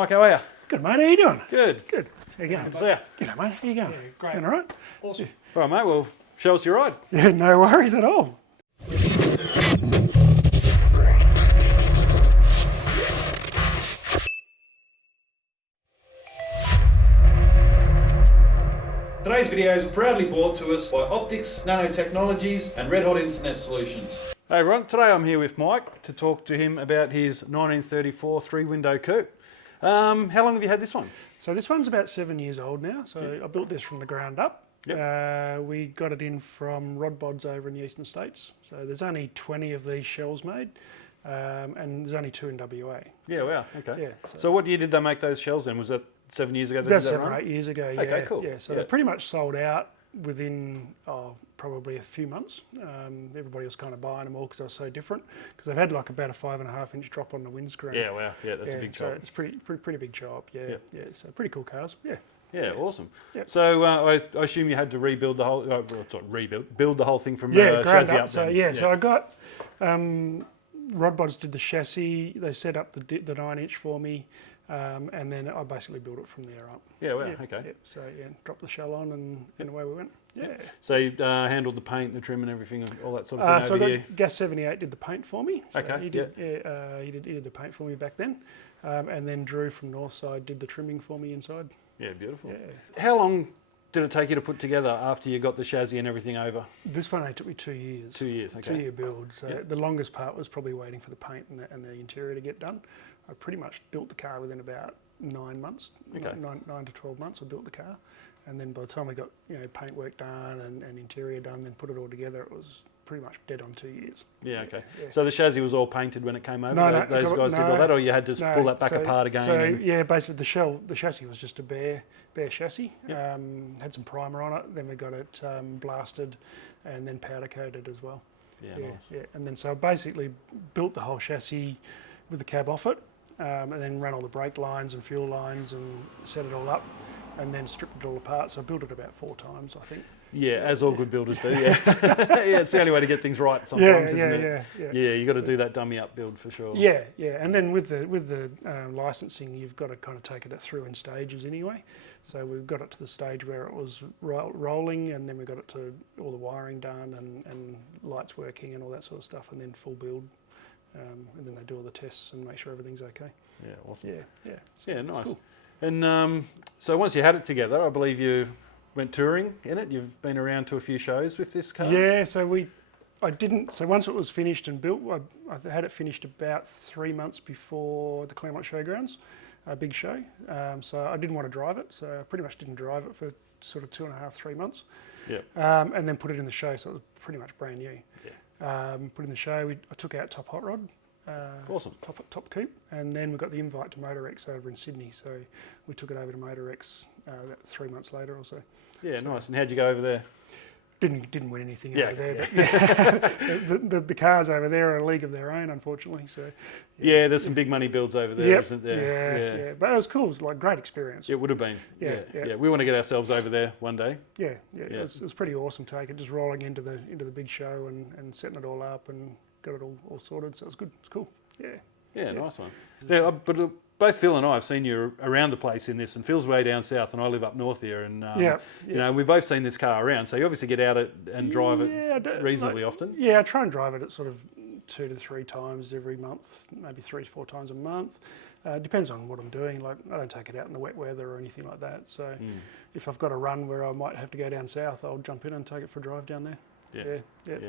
Mike, how are you? Good, mate. How you doing? Good. Good. How you going? Good to see you. G'day, mate. How you going? Yeah, great. Doing all right? Awesome. All right, mate, well, show us your ride. Yeah, no worries at all. Today's video is proudly brought to us by Optics, Nanotechnologies and Red Hot Internet Solutions. Hey everyone, today I'm here with Mike to talk to him about his 1934 three-window coupe. How long have you had this one? So this one's about 7 years old now. So I built this from the ground up. Yep. We got it in from Rod Bods over in the eastern states. So there's only 20 of these shells made, and there's only 2 in WA. Yeah, wow, okay. Yeah, So what year did they make those shells then? Was that 7 years ago? About 7 or 8 years ago, yeah. Okay, cool. Yeah, so Yeah. they're pretty much sold out within probably a few months. Everybody was kind of buying them all because they were so different. Because they've had like about a 5.5 inch drop on the windscreen. Yeah, wow, yeah, that's a big so job. it's pretty big job. Yeah, yeah. So pretty cool cars. Yeah. Yeah, awesome. Yep. So I assume you had to rebuild the whole, build the whole thing from ground chassis up. up So then. so I got Rod Bods did the chassis. They set up the 9-inch for me, and then I basically built it from there up. Yeah, wow, Yeah, okay. yeah. So dropped the shell on and away we went. Yeah. So you handled the paint, the trim and everything, and all that sort of thing So over I here? got Gas 78 did the paint for me. So Okay, he did, he did the paint for me back then, and then Drew from Northside did the trimming for me inside. Yeah, beautiful. Yeah. How long did it take you to put together after you got the chassis and everything over? This one only took me 2 years. 2 years, okay. 2 year build. So the longest part was probably waiting for the paint and the interior to get done. I pretty much built the car within about 9 months, Okay. 9 to 12 months I built the car. And then by the time we got paint work done and interior done, then put it all together, it was pretty much dead on 2 years. Yeah, okay. Yeah. So the chassis was all painted when it came over? No, Those guys did all that, or you had to pull that back apart again? So and... yeah, basically the chassis was just a bare chassis. Yep. Had some primer on it, then we got it blasted and then powder coated as well. Yeah, yeah, nice. Yeah, and then so I basically built the whole chassis with the cab off it, and then ran all the brake lines and fuel lines and set it all up, and then stripped it all apart. So I built it about 4 times, I think. Yeah, as all good builders do, yeah. Yeah, it's the only way to get things right sometimes, isn't it? Yeah, you got to do that dummy up build for sure. Yeah, and then with the licensing, you've got to kind of take it through in stages anyway. So we've got it to the stage where it was rolling, and then we got it to all the wiring done and lights working and all that sort of stuff, and then full build. And then they do all the tests and make sure everything's okay. Yeah, awesome. Yeah. So Yeah, nice. cool. And so once you had it together, I believe you went touring in it. You've been around to a few shows with this car. Yeah, so once it was finished and built, I had it finished about 3 months before the Claremont Showgrounds, a big show. So I didn't want to drive it, so I pretty much didn't drive it for sort of 2.5, 3 months. Yeah. And then put it in the show, so it was pretty much brand new. Yeah. Put in the show, I took out Top Hot Rod. Awesome. Top Coupe, and then we got the invite to Motor X over in Sydney, so we took it over to Motor X about 3 months later or so. Yeah, nice. And how'd you go over there? Didn't win anything Yeah, over there, but the cars over there are a league of their own, unfortunately. So yeah, there's some big money builds over there, Yep. isn't there? Yeah, but it was cool. It was like a great experience. It would have been. Yeah. We want to get ourselves over there one day. Yeah. It was pretty awesome. Take it just rolling into the big show and setting it all up and got it all sorted. So it was good. It's cool. Yeah, nice one. Yeah, but both Phil and I have seen you around the place in this, and Phil's way down south, and I live up north here, and you know, we've both seen this car around. So you obviously get out and drive it reasonably often. Yeah, I try and drive it at sort of 2 to 3 times every month, maybe 3 to 4 times a month. Depends on what I'm doing. Like I don't take it out in the wet weather or anything like that. So if I've got a run where I might have to go down south, I'll jump in and take it for a drive down there. Yeah,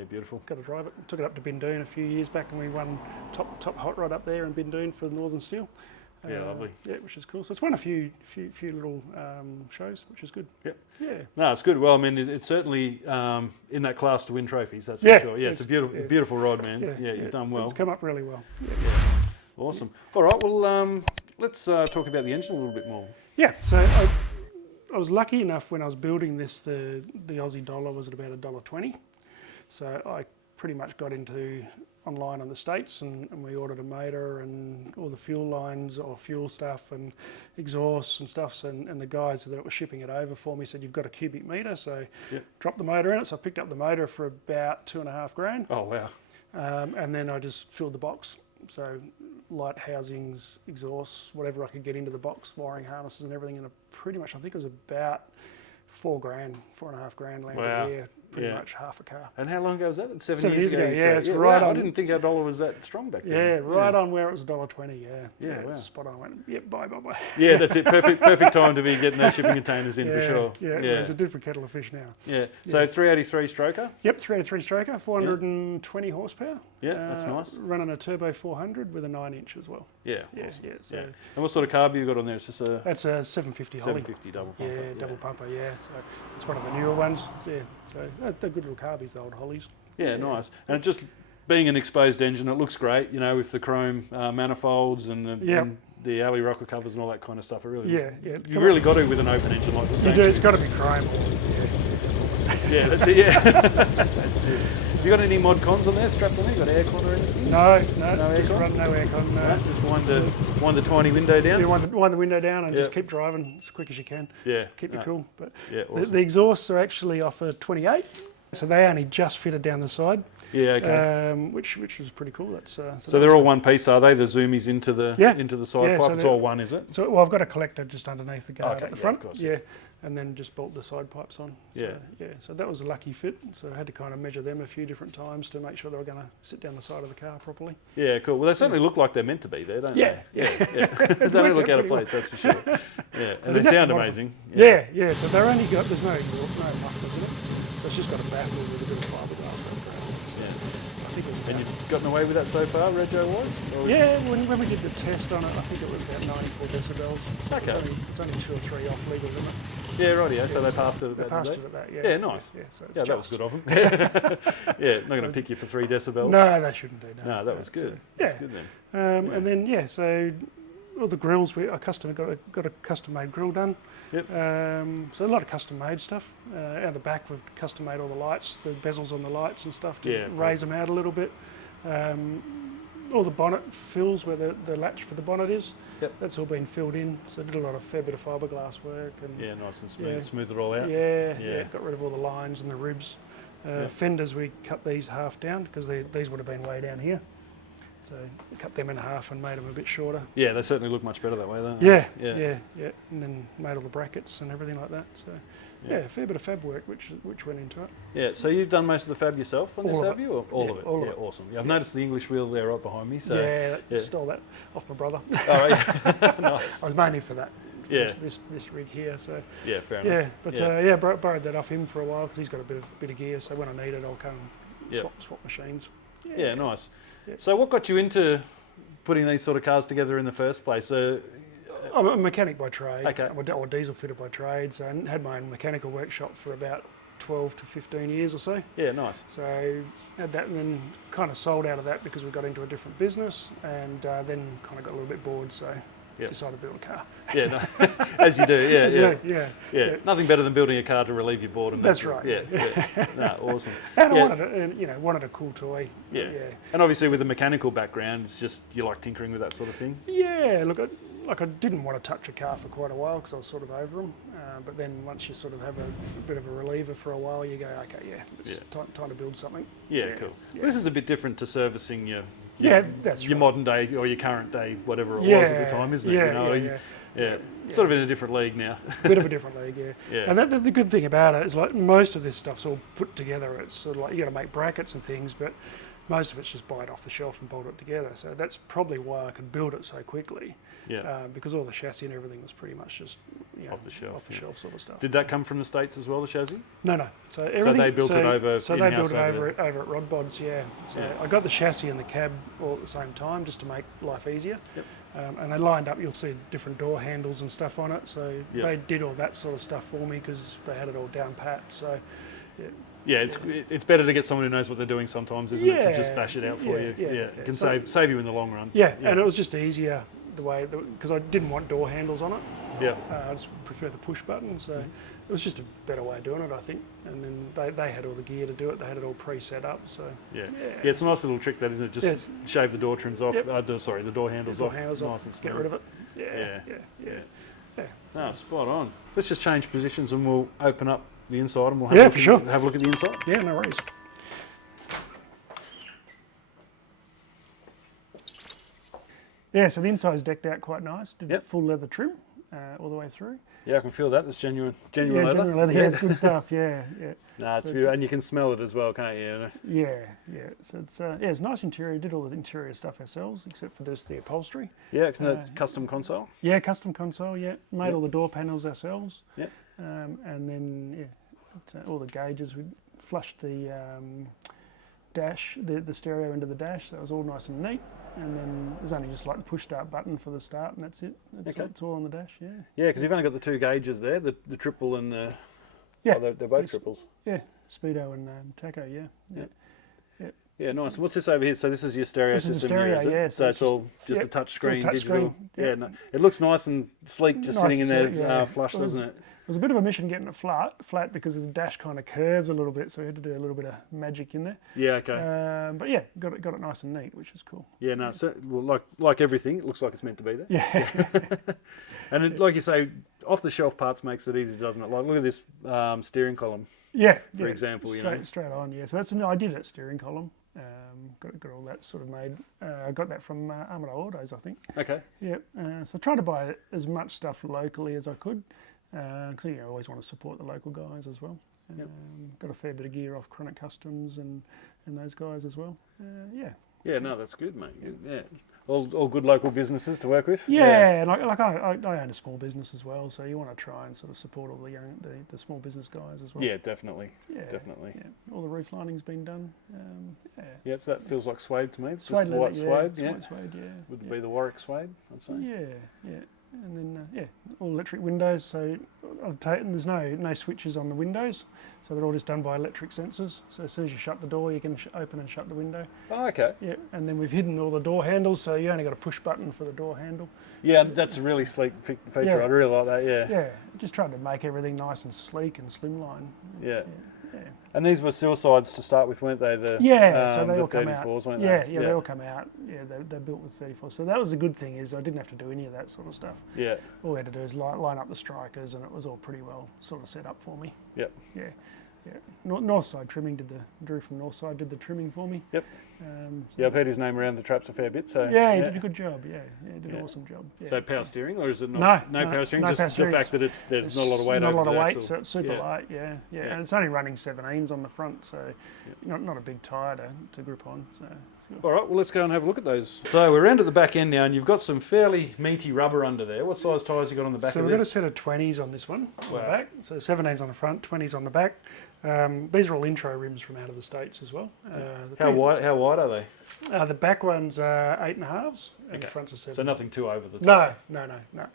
Beautiful. Got to drive it. Took it up to Bindoon a few years back, and we won top hot rod up there in Bindoon for Northern Steel. Yeah, lovely. Yeah, which is cool. So it's won a few little shows, which is good. Yep. Yeah. No, it's good. Well, I mean, it's certainly in that class to win trophies. That's for sure. Yeah, it's a beautiful rod, man. Yeah, you've done well. It's come up really well. Awesome. All right. Well, let's talk about the engine a little bit more. Yeah. So I was lucky enough when I was building this. The Aussie dollar was at about $1.20. So I pretty much got into online on the States and we ordered a motor and all the fuel lines or fuel stuff and exhausts and stuff. And the guys that were shipping it over for me said, you've got a cubic meter. So dropped the motor in it. So I picked up the motor for about $2.5 grand. Oh, wow. And then I just filled the box. So light housings, exhausts, whatever I could get into the box, wiring harnesses and everything, and pretty much I think it was about $4,500 landed here, pretty much half a car. And how long ago was that? 7 years years ago, ago. yeah. It's right on, I didn't think our dollar was that strong back then. Yeah, right on where it was $1.20. Yeah, wow. Spot on. I went, yep, bye. Yeah, that's it. Perfect time to be getting those shipping containers in for sure. Yeah, it's a different kettle of fish now. Yeah. So 383 stroker. Yep, 383 stroker, 420 horsepower. Yeah, that's nice. Running a turbo 400 with a 9-inch as well. Yeah, Yeah, awesome. so And what sort of carb you got on there? It's just a that's a 750 Holly. 750 double pumper. Yeah, double pumper. Yeah, so it's one of the newer ones. Yeah, so they're good little carbies, the old Hollies. Yeah, nice. And it just being an exposed engine, it looks great. You know, with the chrome manifolds and the alley rocker covers and all that kind of stuff. It really, you've really got to with an open engine like this. You do. It's got to be chrome. Yeah, that's it. Yeah, that's it. You got any mod cons on there strapped on there? You got aircon or anything? No aircon. No aircon. No. Right, just wind the tiny window down. You wind the window down and just keep driving as quick as you can. Yeah. Keep you cool. But awesome. the exhausts are actually off a 28, so they only just fitted down the side. Yeah, okay. Which was pretty cool. That's so they're all one piece, are they? The zoomies into the side pipe. So it's all one, is it? So well, I've got a collector just underneath the guard at the front. Of course, and then just bolt the side pipes on. So, So that was a lucky fit. So I had to kind of measure them a few different times to make sure they were going to sit down the side of the car properly. Yeah, cool. Well, they certainly look like they're meant to be there, don't they? Yeah. They don't look out of place, that's for sure. Yeah, and they sound amazing. Yeah. So they're only got, there's no mufflers in it. So it's just got a baffle with a bit of fiberglass. And you've gotten away with that so far, rego-wise? Yeah, when we did the test on it, I think it was about 94 decibels. Okay. It's only 2 or 3 off legal limit. Yeah, rightio. So they passed it at that, They passed it at that, Yeah, nice. So that was good of them. Yeah, not going to pick you for 3 decibels. No, they shouldn't do. No, that was good. That's good then. And then, so all the grills, I got a custom-made grill done. Yep. So a lot of custom-made stuff. Out the back, we've custom-made all the lights, the bezels on the lights and stuff to raise them out a little bit. All the bonnet fills where the latch for the bonnet is. Yep. That's all been filled in. So I did a lot of fair bit of fiberglass work. And nice and smooth. Smooth it all out. Yeah. Got rid of all the lines and the ribs. Fenders, we cut these half down because these would have been way down here. So we cut them in half and made them a bit shorter. Yeah, they certainly look much better that way, don't they? Yeah. And then made all the brackets and everything like that. So a fair bit of fab work which went into it. Yeah, so you've done most of the fab yourself on this, have you? Or all of it? All of it. Awesome. I've noticed the English wheel there right behind me. So stole that off my brother. All right. Nice. I was mainly for that. Yeah. This rig here. So fair enough. But borrowed that off him for a while because he's got a bit of gear. So when I need it, I'll come swap machines. Yeah, nice. Yeah. So what got you into putting these sort of cars together in the first place? I'm a mechanic by trade, okay. or diesel fitter by trade, so I had my own mechanical workshop for about 12 to 15 years or so. Yeah, nice. So had that and then kind of sold out of that because we got into a different business and then kind of got a little bit bored, so decided to build a car. Yeah, no, as you do, yeah. Nothing better than building a car to relieve your boredom. That's right. Yeah. No, awesome. And I wanted a cool toy. Yeah. And obviously with a mechanical background, it's just you like tinkering with that sort of thing. Yeah. Look, I didn't want to touch a car for quite a while because I was sort of over them. But then once you sort of have a bit of a reliever for a while, you go, okay, it's time to build something. Yeah, cool. Yeah. This is a bit different to servicing your that's your right. modern day or your current day, whatever it was at the time, isn't it? Sort of in a different league now. Bit of a different league, yeah. And the good thing about it is like most of this stuff's all put together. It's sort of like you got to make brackets and things, but most of it's just buy it off the shelf and bolt it together. So that's probably why I could build it so quickly. Yeah. Because all the chassis and everything was pretty much just off the shelf sort of stuff. Did that come from the States as well, the chassis? No. So they built it over. So they built it over at Rod Bods, yeah. So I got the chassis and the cab all at the same time just to make life easier. Yep. And they lined up. You'll see different door handles and stuff on it. So they did all that sort of stuff for me because they had it all down pat. So. Yeah, it's better to get someone who knows what they're doing sometimes, isn't it, to just bash it out for you. It can save you in the long run. Yeah, and it was just easier the way, because I didn't want door handles on it. Yeah. I just prefer the push button, so it was just a better way of doing it, I think. And then they had all the gear to do it. They had it all pre-set up, so. Yeah, it's a nice little trick, that, isn't it? Just shave the door trims off, the door handles off, nice and smooth. Get rid of it. Yeah. No, spot on. Let's just change positions and we'll open up the inside and we'll have a look at the inside. Yeah, no worries. Yeah, so the inside's decked out quite nice. Did Yep. full leather trim all the way through. Yeah, I can feel that. It's genuine Yeah, leather. genuine leather. Yeah, it's good stuff. Yeah, yeah. Nah, it's So beautiful. And you can smell it as well, can't you? Yeah, yeah. So it's it's nice interior. Did all the interior stuff ourselves, except for just the upholstery. Yeah, it's a custom console. Yeah, custom console. Yeah, made Yep. all the door panels ourselves. Yep. And then all the gauges. We flushed the dash, the stereo into the dash. So it was all nice and neat. And then there's only just like the push start button for the start, and that's it. It's all on the dash. Yeah. Yeah, because you've only got the two gauges there, the triple and the. Yeah. Oh, they're both triples. Yeah, Speedo and Taco. Yeah. Yeah, nice. What's this over here? So this is your stereo This is system the stereo, here, is it? yeah. So it's all just a touch screen, touch digital. screen, Yeah, yeah. no, it looks nice and sleek just Nice, sitting in there yeah. flush, doesn't it? It was a bit of a mission getting it flat because the dash kind of curves a little bit, so we had to do a little bit of magic in there. Yeah, okay. But yeah, got it nice and neat, which is cool. Yeah, no, so, well, like everything, it looks like it's meant to be there. Yeah. And it, like you say, off-the-shelf parts makes it easy, doesn't it? Like, look at this steering column, Yeah. for example. Straight on, yeah. So that's I did that steering column. Got all that sort of made. I got that from Armadale Autos, I think. Okay. Yeah. So I tried to buy as much stuff locally as I could, because I always want to support the local guys as well. Yep. Got a fair bit of gear off Chronic Customs and those guys as well. Yeah. Yeah, no, that's good, mate. Yeah, all good local businesses to work with. Yeah, and I own a small business as well, so you want to try and sort of support all the small business guys as well. Yeah, definitely. Yeah, Definitely. Yeah. All the roof lining's been done. Yeah, so that feels like suede to me. It's Suede just white leather, suede. Yeah. White suede, yeah. Would it be the Warwick suede, I'd say? Yeah. And then all electric windows. So there's no switches on the windows, so they're all just done by electric sensors. So as soon as you shut the door, you can open and shut the window. Oh, okay. Yeah, and then we've hidden all the door handles, so you only got a push button for the door handle. Yeah, that's a really sleek feature. Yeah. I really like that. Yeah. Yeah, just trying to make everything nice and sleek and slimline. Yeah. Yeah. And these were suicides to start with, weren't they? The So they the all come out. 34s, weren't Yeah, they? yeah, they all come out. Yeah, they're built with 34. So that was the good thing, is I didn't have to do any of that sort of stuff. Yeah. All we had to do is line up the strikers, and it was all pretty well sort of set up for me. Yep. Yeah. Northside Trimming Drew from Northside did the trimming for me. Yep. So Yeah, I've heard his name around the traps a fair bit. So yeah, he did a good job. Yeah, he did Yeah. an awesome job. Yeah. So power steering, or is it not? No, power steering. no Just power the steering. fact that there's not a lot of weight Not over a lot the of weight, axle. so it's super light. Yeah. And it's only running 17s on the front, so not a big tyre to grip on. So. All right, well, let's go and have a look at those. So we're around at the back end now, and you've got some fairly meaty rubber under there. What size tyres you got on the back So of we've got a this? set of 20s on this one, on Wow. the back. So 17s on the front, 20s on the back. These are all intro rims from out of the States as well. How wide are they? The back one's 8.5s, and Okay. the front's a 7. So nothing too over the top. No.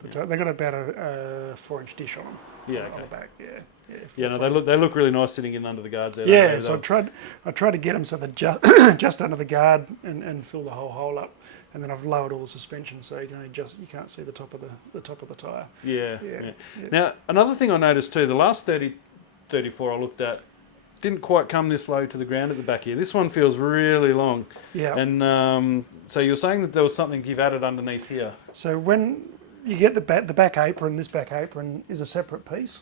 But they've got about a 4-inch dish on them. Yeah, On okay. the back, Yeah, no, they look really nice sitting in under the guards there. Yeah, don't so they? I tried to get them so they're just under the guard and fill the whole hole up, and then I've lowered all the suspension so you can't see the top of the tyre. Yeah. Yeah. Now, another thing I noticed too, the last 34 I looked at didn't quite come this low to the ground at the back here. This one feels really long. Yeah. And so you were saying that there was something you've added underneath here. So when you get the back apron, this back apron is a separate piece.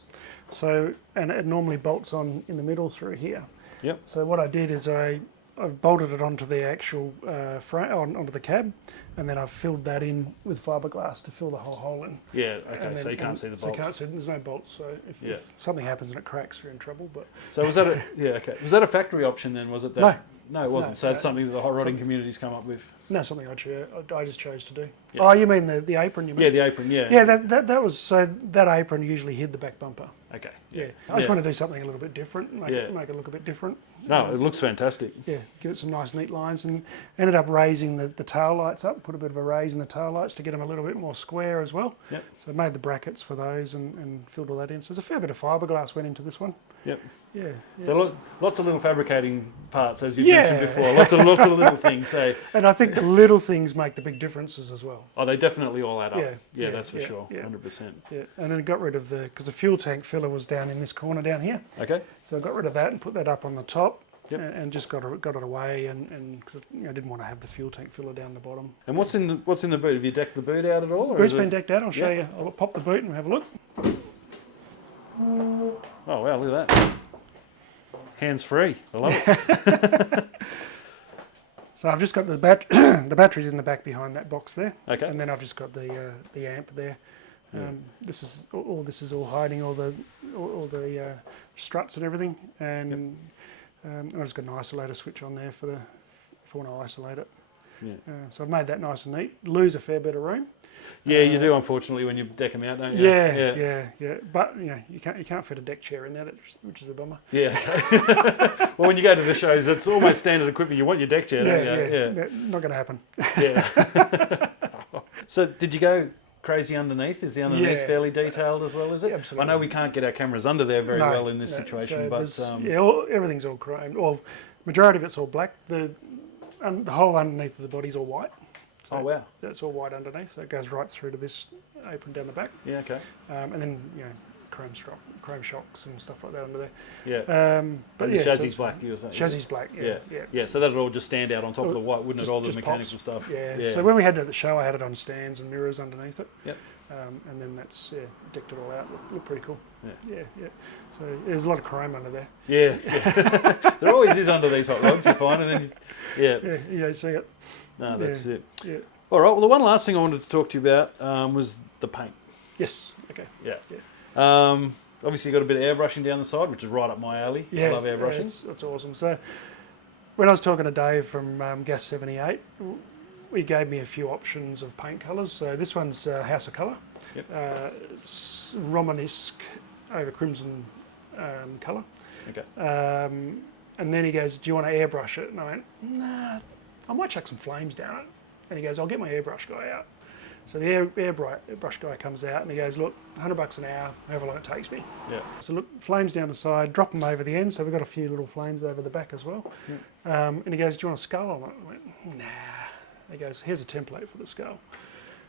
So, and it normally bolts on in the middle through here. Yep. So what I did is I've bolted it onto the actual frame, onto the cab, and then I've filled that in with fiberglass to fill the whole hole in. Yeah, okay, And so then- you can't see the So you bolts. can't see, there's no bolts, so if something happens and it cracks, you're in trouble. But So was that was that a factory option then, was it that? No. No, it wasn't. No, So it's no. something that the hot rodding community's come up with. no, something I just chose to do. Yeah. Oh, you mean the apron? You mean? Yeah, the apron, yeah. Yeah, that was, so that apron usually hid the back bumper. Okay. Yeah, I just want to do something a little bit different, make it look a bit different. No, it looks fantastic. Yeah, give it some nice neat lines, and ended up raising the tail lights up, put a bit of a raise in the tail lights to get them a little bit more square as well. Yep. So I made the brackets for those and filled all that in. So there's a fair bit of fiberglass went into this one. Yep. Yeah. So lots of little fabricating parts, as you Yeah. mentioned before. Lots of little things. So And I think the little things make the big differences as well. they definitely all add up. Yeah, Yeah, yeah, that's for yeah, sure. yeah. 100%. Yeah, and then got rid of because the fuel tank filler was down in this corner down here. Okay. So I got rid of that and put that up on the top. Yep. And just got it away, and cause I didn't want to have the fuel tank filler down the bottom. And what's in the boot? Have you decked the boot out at all? Or Boot's is been it... decked out. I'll show you. I'll pop the boot and have a look. Oh wow, look at that. Hands free. I love it. So So I've just got the the batteries in the back behind that box there. Okay. And then I've just got the amp there. This is all hiding all the struts and everything, and I've just got an isolator switch on there for when I isolate it. Yeah. So I've made that nice and neat. Lose a fair bit of room. Yeah, you do, unfortunately, when you deck them out, don't you? Yeah. But you can't fit a deck chair in there, which is a bummer. Yeah. Okay. Well, when you go to the shows, it's almost standard equipment. You want your deck chair, don't you? Yeah. Not going to happen. Yeah. So, did you go crazy underneath? Is the underneath fairly detailed as well? Is it? Yeah, absolutely. I know we can't get our cameras under there very well in this situation, so but everything's all chrome. Well, majority of it's all black. The whole underneath of the body's all white. So oh wow! That's all white underneath, so it goes right through to this apron down the back. Yeah, okay. And then chrome shocks and stuff like that under there. Yeah. But the chassis's black, you were saying. Chassis's black. Yeah. So that'd all just stand out on top of the white, wouldn't it? All the mechanical pops. stuff. Yeah. So when we had it at the show, I had it on stands and mirrors underneath it. Yep. And then that's decked it all out. Looked pretty cool. Yeah. So there's a lot of chrome under there. Yeah. There always is under these hot rods, you find, and then you don't see it. No, that's it. Yeah. All right. Well, the one last thing I wanted to talk to you about was the paint. Yes. Okay. Yeah. Obviously, you got a bit of airbrushing down the side, which is right up my alley. Yeah, I love airbrushing. That's awesome. So when I was talking to Dave from Gas 78, he gave me a few options of paint colours. So this one's House of Colour. Yep. It's Romanesque over crimson colour. Okay. And then he goes, "Do you want to airbrush it?" And I went, "Nah, I might chuck some flames down it." And he goes, "I'll get my airbrush guy out." So the airbrush guy comes out and he goes, "Look, $100 an hour, however long it takes me." Yeah. So look, flames down the side, drop them over the end. So we've got a few little flames over the back as well. Yeah. And he goes, "Do you want a skull on it?" I went, "Nah." He goes, "Here's a template for the skull."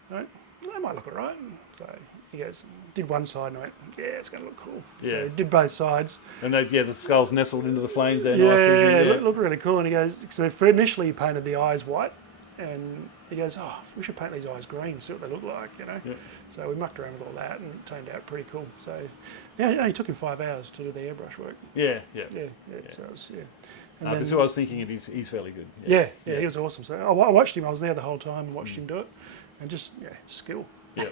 I went, "That might look all right." So he goes, did one side and I went, "Yeah, it's going to look cool." Yeah. So he did both sides. And the skull's nestled into the flames there Yeah, nicely. look really cool. And he goes, so for initially he painted the eyes white. And he goes, "Oh, we should paint these eyes green, see what they look like, you know." Yeah. So we mucked around with all that and it turned out pretty cool. So yeah, it only took him 5 hours to do the airbrush work. Yeah. So it was, And But so I was thinking he's fairly good. Yeah, he was awesome. So I watched him. I was there the whole time and watched him do it, and just skill. Yeah.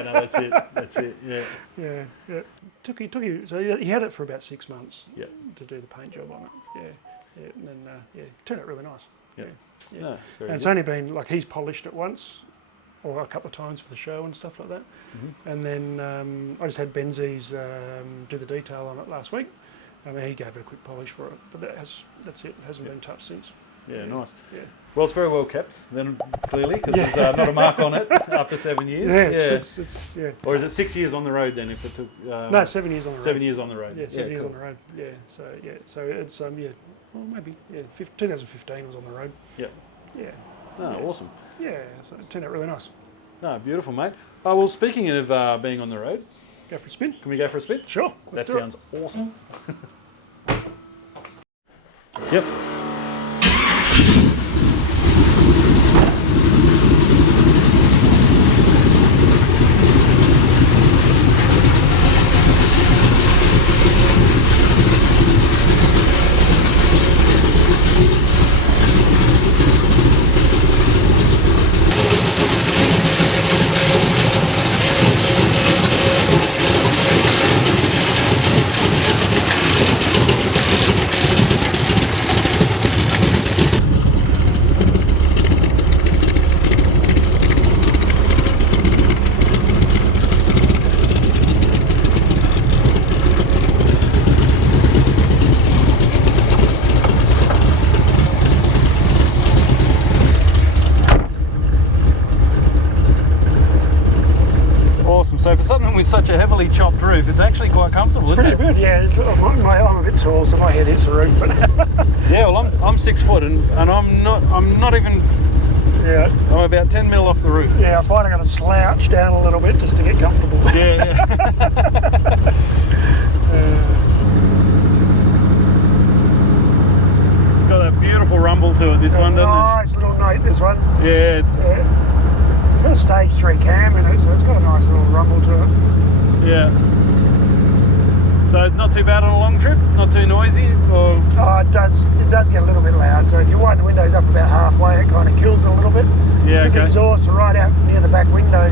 No, that's it. That's it. Yeah. Yeah. Took you. So he had it for about 6 months. Yeah. To do the paint job on it. Yeah. And then turned out really nice. Yeah. Yeah. No, very And it's good. only been like he's polished it once or a couple of times for the show and stuff like that. Mm-hmm. And then I just had Benzies do the detail on it last week. I mean, he gave it a quick polish for it, but that's it. It hasn't been touched since. Yeah, nice. Yeah. Well, it's very well kept then, clearly, because there's not a mark on it after 7 years. It's Or is it 6 years on the road then? If it took no, 7 years on the road. 7 years on the road. Yeah, 7 years on the road. Yeah. So it's well maybe 2015 was on the road. Yeah. Yeah. Oh, awesome. Yeah. So it turned out really nice. No, beautiful, mate. Well, speaking of being on the road, Go for a spin. can we go for a spin? Sure. That sounds awesome. Yep. Awesome. So for something with such a heavily chopped roof, it's actually quite comfortable, isn't it? Pretty good, yeah. I'm a bit tall, so my head hits the roof. But Yeah, well, I'm 6 foot and I'm not even. yeah, I'm about 10 mil off the roof. I find I got to slouch down a little bit just to get comfortable. Yeah. It's got a beautiful rumble to it. This one, doesn't Nice little note, this one. it? Yeah, it's It's got a stage 3 cam in it, so it's got a nice little rumble to it. yeah. So not too bad on a long trip, not too noisy, or? Oh, it does get a little bit loud. So if you wind the windows up about halfway, it kind of kills it a little bit. Yeah, because the exhausts are right out near the back window.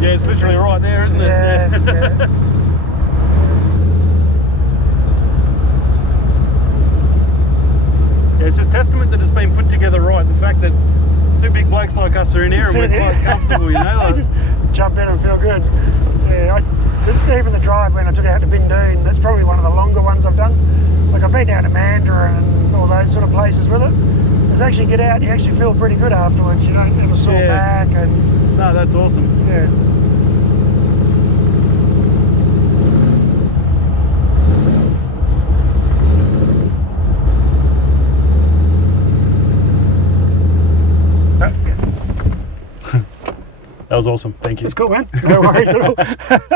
Yeah, it's literally right there, isn't it? Yeah. Yeah, it's just testament that it's been put together right. The fact that two big blokes like us are in here and we're quite comfortable, you know. Like, just jump in and feel good. Yeah, even the drive when I took it out to Bindoon, that's probably one of the longer ones I've done. Like I've been down to Mandurah and all those sort of places with it. Because actually get out, you actually feel pretty good afterwards. You don't have a sore back and. No, that's awesome. Yeah. That was awesome, thank you. That's cool, man. No worries at all.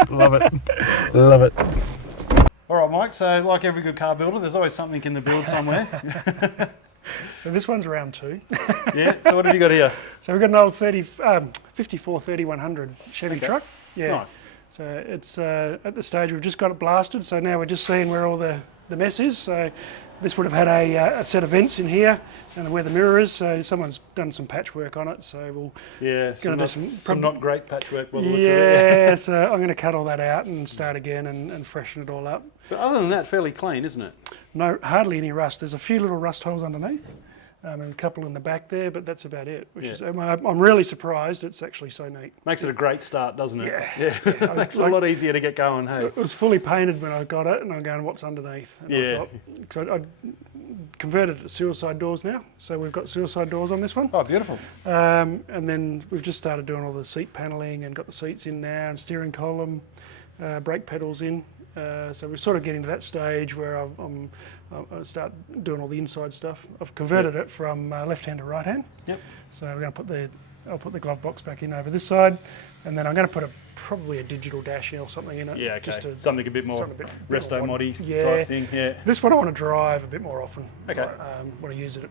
Love it, love it. All right, Mike, so like every good car builder, there's always something in the build somewhere. So this one's round 2. Yeah, so what have you got here? So we've got an old 54 3100 Chevy truck. Yeah. Nice. So it's at the stage we've just got it blasted, so now we're just seeing where all the mess is. So this would have had a set of vents in here and where the mirror is, so someone's done some patchwork on it, so we'll do some not great patchwork by the look of it. Yeah, so I'm going to cut all that out and start again and freshen it all up. But other than that, fairly clean, isn't it? No, hardly any rust. There's a few little rust holes underneath. And a couple in the back there, but that's about it. Which is, I'm really surprised it's actually so neat. Makes it a great start, doesn't it? Yeah. Makes it a lot easier to get going, hey? It was fully painted when I got it, and I'm going, what's underneath? And I converted it to suicide doors now, so we've got suicide doors on this one. Oh, beautiful. And then we've just started doing all the seat paneling and got the seats in now, and steering column, brake pedals in. So we're sort of getting to that stage where I'll start doing all the inside stuff. I've converted it from left hand to right hand. Yep. So we're going to I'll put the glove box back in over this side, and then I'm going to put probably a digital dash or something in it. Yeah, okay. Something a bit more resto moddy type thing. Yeah. This one I want to drive a bit more often. Okay. Want to use it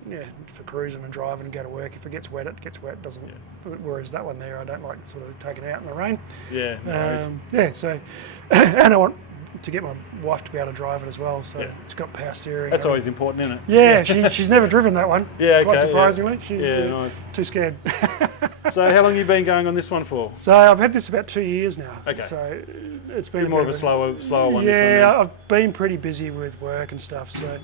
for cruising and driving and go to work. If it gets wet, it gets wet. Doesn't. Whereas that one there, I don't like sort of taking it out in the rain. Yeah. No worries. So and I want to get my wife to be able to drive it as well, so it's got power steering. That's always important, isn't it? Yeah, she's never driven that one. Yeah, okay. Quite surprisingly. Nice. Too scared. So how long have you been going on this one for? So I've had this about 2 years now. Okay. So it's been more of a slower one. Yeah, I've been pretty busy with work and stuff. So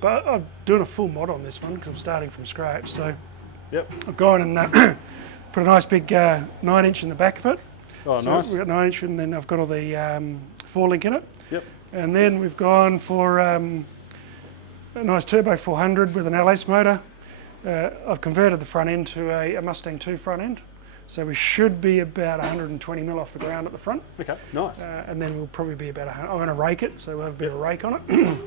but I'm doing a full mod on this one because I'm starting from scratch. So I've gone and put a nice big 9-inch in the back of it. Oh, so nice. We've got 9-inch, and then I've got all the 4-link in it. Yep. And then we've gone for a nice turbo 400 with an LS motor. I've converted the front end to a Mustang 2 front end. So we should be about 120 mil off the ground at the front. Okay, nice. And then we'll probably be about I'm going to rake it, so we'll have a bit of rake on it.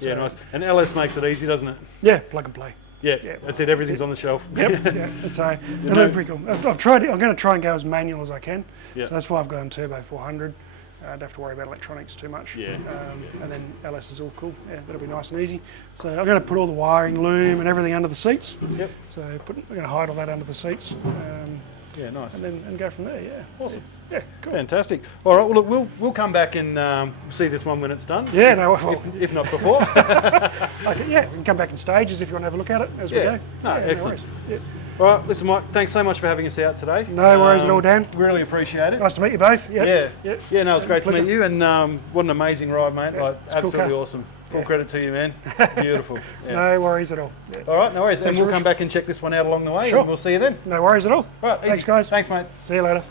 Yeah, nice. And LS makes it easy, doesn't it? Yeah, plug and play. Yeah, that's it. Everything's on the shelf. Yep. So they're pretty cool. I've tried it. I'm going to try and go as manual as I can. Yeah. So that's why I've gone turbo 400. I don't have to worry about electronics too much. Yeah. And then LS is all cool. Yeah, that'll be nice and easy. So I'm going to put all the wiring, loom, and everything under the seats. Yep. So I'm going to hide all that under the seats. Yeah, nice. And go from there. Yeah. Awesome. Yeah, cool. Fantastic. All right. Well, look, we'll come back and see this one when it's done. Yeah. No. If not before. Okay, we can come back in stages if you want to have a look at it as we go. No, excellent. No all right. Listen, Mike. Thanks so much for having us out today. No worries at all, Dan. Really appreciate it. Nice to meet you both. Yeah. No, it's great to meet you, and what an amazing ride, mate. Yeah, like absolutely cool awesome. Full credit to you, man. Beautiful. Yeah. No worries at all. Yeah. All right, no worries. Thanks, and we'll come back and check this one out along the way, Sure. and we'll see you then. No worries at all. All right, Thanks, guys. Thanks, mate. See you later.